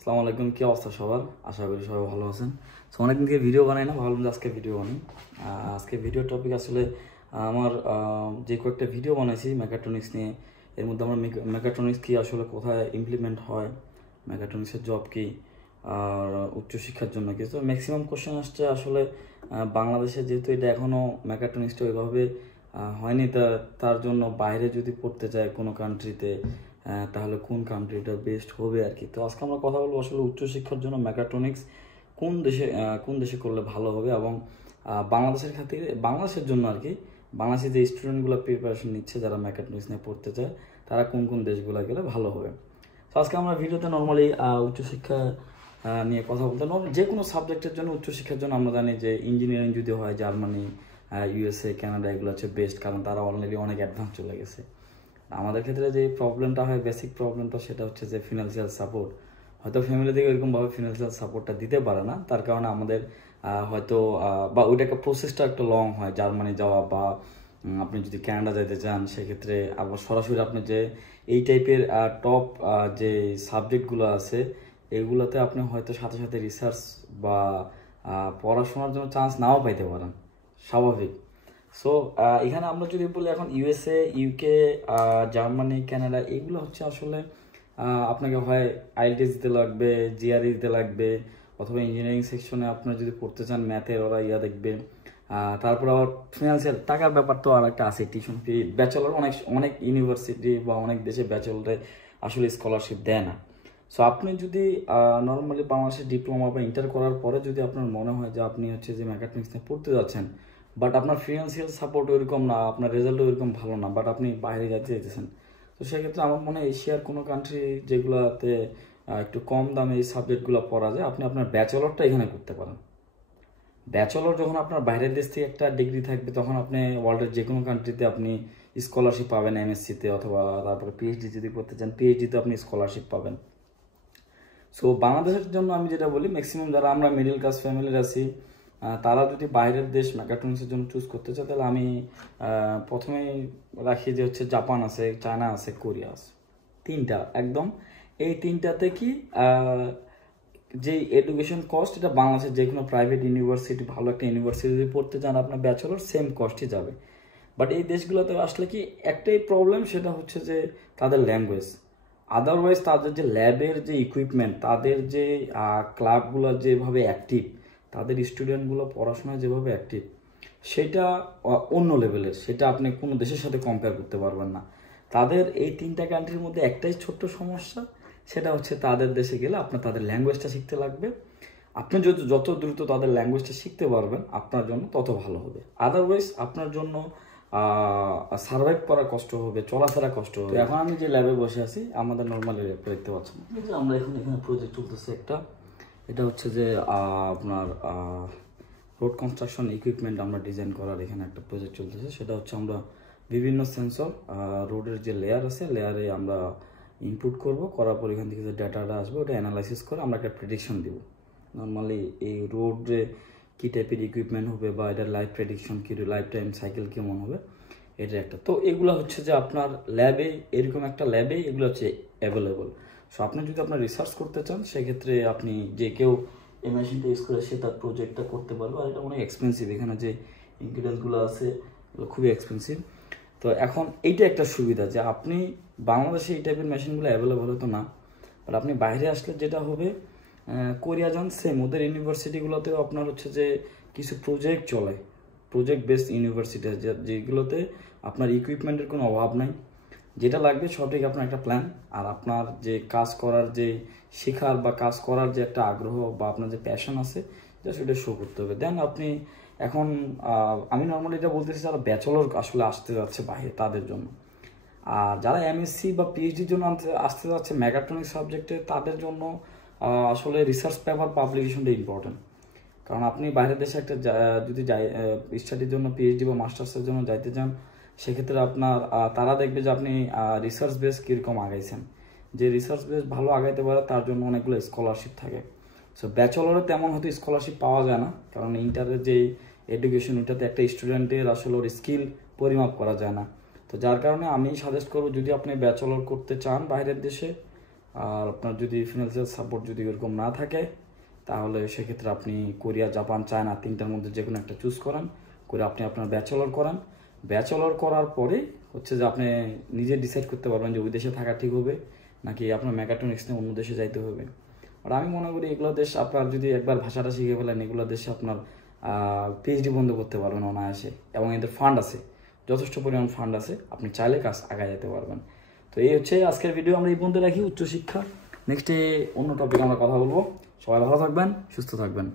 আসসালামু আলাইকুম, কি অবস্থা সবার? আশা করি সবাই ভালো আছেন। সো অনেকদিন থেকে ভিডিও বানাই না, ভাবলাম যে আজকে ভিডিও বানাই। আজকে ভিডিও টপিক আসলে আমার যে কয়েকটা ভিডিও বানাইছি মেকাট্রনিক্স নিয়ে, এর মধ্যে আমার মেকাট্রনিক্স কি আসলে কোথায় ইমপ্লিমেন্ট হয়, মেকাট্রনিক্সের জব কি, আর উচ্চশিক্ষার জন্য কি। তো ম্যাক্সিমাম কোশ্চেন আসছে আসলে বাংলাদেশে যেহেতু এটা এখনও মেকাট্রনিক্সটা ওইভাবে হয়নি, তার জন্য বাইরে যদি পড়তে চায় কোনো কান্ট্রিতে, তাহলে কোন কান্ট্রিটা বেস্ট হবে আর কি। তো আজকে আমরা কথা বলবো আসলে উচ্চশিক্ষার জন্য মেকাট্রনিক্স কোন দেশে করলে ভালো হবে, এবং বাংলাদেশের খাতিরে বাংলাদেশের জন্য আর কি, বাংলাদেশে যে স্টুডেন্টগুলো প্রিপারেশন নিচ্ছে যারা মেকাট্রনিক্স নিয়ে পড়তে চায়, তারা কোন কোন দেশগুলো গেলে ভালো হবে। তো আজকে আমরা ভিডিওতে নর্মালি উচ্চশিক্ষা নিয়ে কথা বলতে, যে কোনো সাবজেক্টের জন্য উচ্চশিক্ষার জন্য আমরা জানি যে ইঞ্জিনিয়ারিং যদি হয় জার্মানি, ইউএসএ, কানাডা এগুলো হচ্ছে বেস্ট, কারণ তারা অলরেডি অনেক অ্যাডভান্স চলে গেছে। আমাদের ক্ষেত্রে যে প্রবলেমটা হয়, বেসিক প্রবলেমটা, সেটা হচ্ছে যে ফিনান্সিয়াল সাপোর্ট। হয়তো ফ্যামিলি থেকে এরকমভাবে ফিনান্সিয়াল সাপোর্টটা দিতে পারে না, তার কারণে আমাদের হয়তো বা ওইটা একটা প্রসেসটা একটু লং হয় জার্মানি যাওয়া, বা আপনি যদি কানাডা যাইতে চান সেক্ষেত্রে আবার সরাসরি আপনি যে এই টাইপের টপ যে সাবজেক্টগুলো আছে এগুলোতে আপনি হয়তো সাথে সাথে রিসার্চ বা পড়াশোনার জন্য চান্স নাও পাইতে পারেন, স্বাভাবিক। সো এখানে আমরা যদি বলি এখন ইউএসএ, ইউকে, জার্মানি, কানাডা এগুলো হচ্ছে আসলে আপনাকে হয় আইএলটিএস দিতে লাগবে, জিআরই দিতে লাগবে, অথবা ইঞ্জিনিয়ারিং সেকশনে আপনার যদি পড়তে চান ম্যাথের ওরা দেখবে। তারপর আবার ফিনান্সিয়াল টাকার ব্যাপার তো আর একটা আছে, টিউশন ফি, ব্যাচেলর অনেক অনেক ইউনিভার্সিটি বা অনেক দেশে ব্যাচেলরে আসলে স্কলারশিপ দেয় না। সো আপনি যদি নর্মালি বাংলাদেশের ডিপ্লোমা বা ইন্টার করার পরে যদি আপনার মনে হয় যে আপনি হচ্ছে যে মেকাট্রনিক্স নিয়ে পড়তে যাচ্ছেন, বাট আপনার ফিনান্সিয়াল সাপোর্ট ওইরকম না, আপনার রেজাল্টও ওইরকম ভালো না, বাট আপনি বাইরে যেতে চাইতেছেন, তো সেক্ষেত্রে আমার মনে হয় এশিয়ার কোনো কান্ট্রি যেগুলোতে একটু কম দামে এই সাবজেক্টগুলো পড়া যায়, আপনি আপনার ব্যাচেলরটা এখানে করতে পারেন। ব্যাচেলর যখন আপনার বাইরের দেশ থেকে একটা ডিগ্রি থাকবে, তখন আপনি ওয়ার্ল্ডের যে কোনো কান্ট্রিতে আপনি স্কলারশিপ পাবেন এমএসসিতে, অথবা তারপরে পিএইচডি যদি করতে চান পিএইচডিতে আপনি স্কলারশিপ পাবেন। সো বাংলাদেশের জন্য আমি যেটা বলি, ম্যাক্সিমাম যারা আমরা মিডিল ক্লাস ফ্যামিলির আছি, তারা যদি বাইরের দেশ মেকাট্রনিক্সের জন্য চুজ করতে চায়, তাহলে আমি প্রথমেই রাখি যে হচ্ছে জাপান আছে, চায়না আছে, কোরিয়া আছে, তিনটা একদম। এই তিনটাতে কি যে এডুকেশন কস্ট, এটা বাংলাদেশের যে কোনো প্রাইভেট ইউনিভার্সিটি, ভালো একটা ইউনিভার্সিটি যদি পড়তে চান আপনার ব্যাচেলর, সেম কস্টই যাবে। বাট এই দেশগুলোতে আসলে কি একটাই প্রবলেম, সেটা হচ্ছে যে তাদের ল্যাঙ্গুয়েজ। আদারওয়াইজ তাদের যে ল্যাবের যে ইকুইপমেন্ট, তাদের যে ক্লাবগুলো যেভাবে অ্যাক্টিভ, তাদের স্টুডেন্টগুলো পড়াশোনায় যেভাবে অ্যাক্টিভ, সেটা অন্য লেভেলের, সেটা আপনি কোনো দেশের সাথে কম্পেয়ার করতে পারবেন না। তাদের এই তিনটা কান্ট্রির মধ্যে একটাই ছোট্ট সমস্যা, সেটা হচ্ছে তাদের দেশে গেলে আপনার তাদের ল্যাঙ্গুয়েজটা শিখতে লাগবে। আপনি যত দ্রুত তাদের ল্যাঙ্গুয়েজটা শিখতে পারবেন আপনার জন্য তত ভালো হবে। আদারওয়াইজ আপনার জন্য সার্ভাইভ করা কষ্ট হবে, চলাফেরা কষ্ট হবে। এখন আমি যে ল্যাবে বসে আছি, আমাদের নর্মালি ল্যাবটা দেখতে পাচ্ছেন, আমরা এখানে প্রজেক্ট চলতেছে একটা। এটা হচ্ছে যে আপনার রোড কনস্ট্রাকশন ইকুইপমেন্ট আমরা ডিজাইন করার এখানে একটা প্রজেক্ট চলতেছে। সেটা হচ্ছে আমরা বিভিন্ন সেন্সর রোডের যে লেয়ার আছে, লেয়ারে আমরা ইনপুট করার পর এখান থেকে যে ডাটাটা আসবে ওটা অ্যানালাইসিস করে আমরা একটা প্রেডিকশন দিব। নর্মালি এই রোডে কী টাইপের ইকুইপমেন্ট হবে, বা এটার লাইফ প্রেডিকশন কী, লাইফ টাইম সাইকেল কেমন হবে, এটা একটা। তো এগুলো হচ্ছে যে আপনার ল্যাবে, এরকম একটা ল্যাবে এগুলো হচ্ছে অ্যাভেলেবল। সো আপনি যদি আপনার রিসার্চ করতে চান, সেক্ষেত্রে আপনি যে কেউ এই মেশিনটা ইউজ করে সে তার প্রজেক্টটা করতে পারবে। আর এটা অনেক এক্সপেন্সিভ, এখানে যে ইনগ্রিডিয়েন্টসগুলো আছে এগুলো খুবই এক্সপেন্সিভ। তো এখন এইটা একটা সুবিধা যে আপনি বাংলাদেশে এই টাইপের মেশিনগুলো অ্যাভেলেবল হতো না, বাট আপনি বাইরে আসলে যেটা হবে, কোরিয়া যান, সেম ওদের ইউনিভার্সিটিগুলোতেও আপনার হচ্ছে যে কিছু প্রজেক্ট চলে, প্রজেক্ট বেসড ইউনিভার্সিটি, যেগুলোতে আপনার ইকুইপমেন্টের কোনো অভাব নাই। যেটা লাগবে সঠিক আপনার একটা প্ল্যান, আর আপনার যে কাজ করার যে শেখার বা কাজ করার যে একটা আগ্রহ বা আপনার যে প্যাশন আছে, যা সেটা শো করতে হবে। দেন আপনি এখন আমি নর্মালি এটা বলতেছি যারা ব্যাচেলর আসলে আসতে যাচ্ছে বাইরে তাদের জন্য, আর যারা এমএসসি বা পিএইচডির জন্য আসতে যাচ্ছে মেকাট্রনিক্স সাবজেক্টে, তাদের জন্য আসলে রিসার্চ পেপার পাবলিকেশনটা ইম্পর্টেন্ট। কারণ আপনি বাইরের দেশে একটা যদি স্টাডির জন্য পিএইচডি বা মাস্টার্সের জন্য যাইতে চান, সেক্ষেত্রে আপনার তারা দেখবে যে আপনি রিসার্চ বেস কীরকম আগাইছেন। যে রিসার্চ বেস ভালো আগাইতে পারে তার জন্য অনেকগুলো স্কলারশিপ থাকে। সো ব্যাচেলরে তেমন হয়তো স্কলারশিপ পাওয়া যায় না, কারণ ইন্টারের যে এডুকেশন, ওইটাতে একটা স্টুডেন্টের আসলে ওর স্কিল পরিমাপ করা যায় না। তো যার কারণে আমি সাজেস্ট করবো, যদি আপনি ব্যাচেলর করতে চান বাইরের দেশে, আর আপনার যদি ফিনান্সিয়াল সাপোর্ট যদি এরকম না থাকে তাহলে সেক্ষেত্রে আপনি কোরিয়া, জাপান, চায়না 3টার মধ্যে যে কোনো একটা চুজ করেন, করে আপনি আপনার ব্যাচেলর করেন। ব্যাচেলর করার পরে হচ্ছে যে আপনি নিজে ডিসাইড করতে পারবেন যে ওই দেশে থাকা ঠিক হবে নাকি আপনার মেকাট্রনিক্স নিয়ে অন্য দেশে যাইতে হবে। আর আমি মনে করি এগুলো দেশ আপনার যদি একবার ভাষাটা শিখে ফেলেন, এগুলো দেশে আপনার পিএইচডি বন্ধ করতে পারবেন অনায়াসে, এবং এদের ফান্ড আছে, যথেষ্ট পরিমাণ ফান্ড আছে, আপনি চাইলে কাজ আগায় যেতে পারবেন। তো এই হচ্ছে আজকের ভিডিও, আমরা এই পর্যন্ত রাখি উচ্চশিক্ষা। নেক্সটে অন্য টপিক আমরা কথা বলবো। সবাই ভালো থাকবেন, সুস্থ থাকবেন।